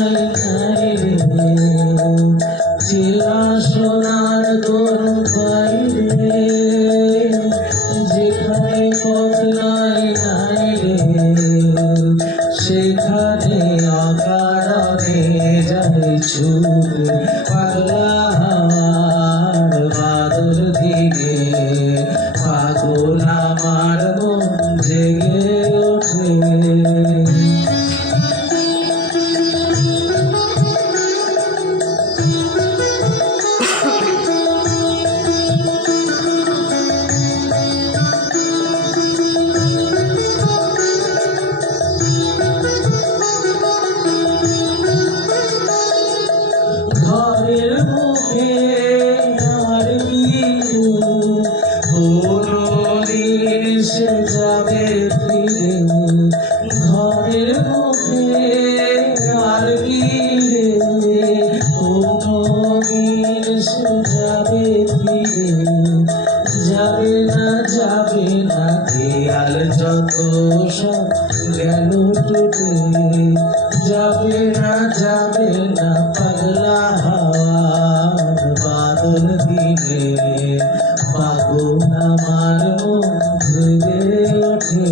নাই নাই রে চিলা সোনার দোল পাই রে যেখানে পথ নাই নাই রে সেখানে অকারণে যায় ছুটে পাগলা হাওয়ার বাদল দিনে পাগল আমার মন জেগে ওঠে। ঘরের মুখে আর বিরু কোনদিন সে যাবে ফিরে ঘরের মুখে আর বিরে কোনদিন সে যাবে ফিরে যাবে না দেয়াল যত সব গেল টুটে যাবে না পাগলা হাওয়ার বাদল দিনে পাগল আমার মন জেগে ওঠে।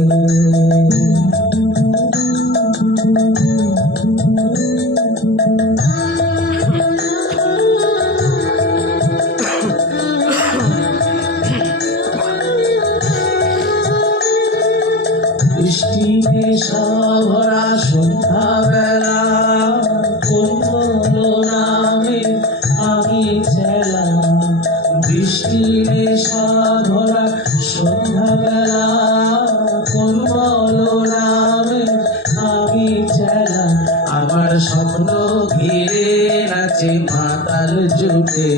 বৃষ্টি নেশা ভরা সন্ধ্যা বেলা কোন নামে আমি চেলা বৃষ্টি নেশা ভরা সন্ধ্যা বেলা কোন নামে আমি চেলা আমার স্বপ্ন ঘিরে নাচে মাতাল জুটে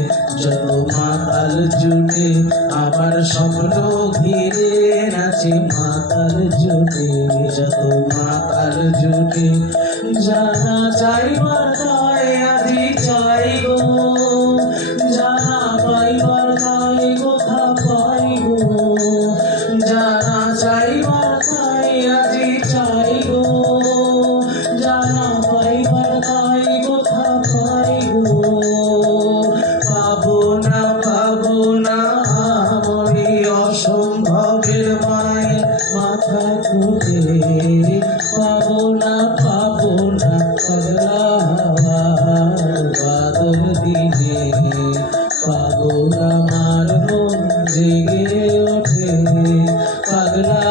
যত মাতাল জুটে আমার স্বপ্ন ঘিরে নাচে মাতাল জুটে যত মাতাল জুটে জানা চাইবার তাই আজি চাই গো জানা পাইবার তাই কোথা পাই গো জানা চাইবার তাই আজি চাই গো জানা পাইবার তাই কোথা পাই গো পাবো না আমরি অসম্ভবের মায় মাথা খুঁটে পাবো না পাগলা হাওয়ার বাদল দিনে পাগল আমার মন জেগে ওঠে পাগলা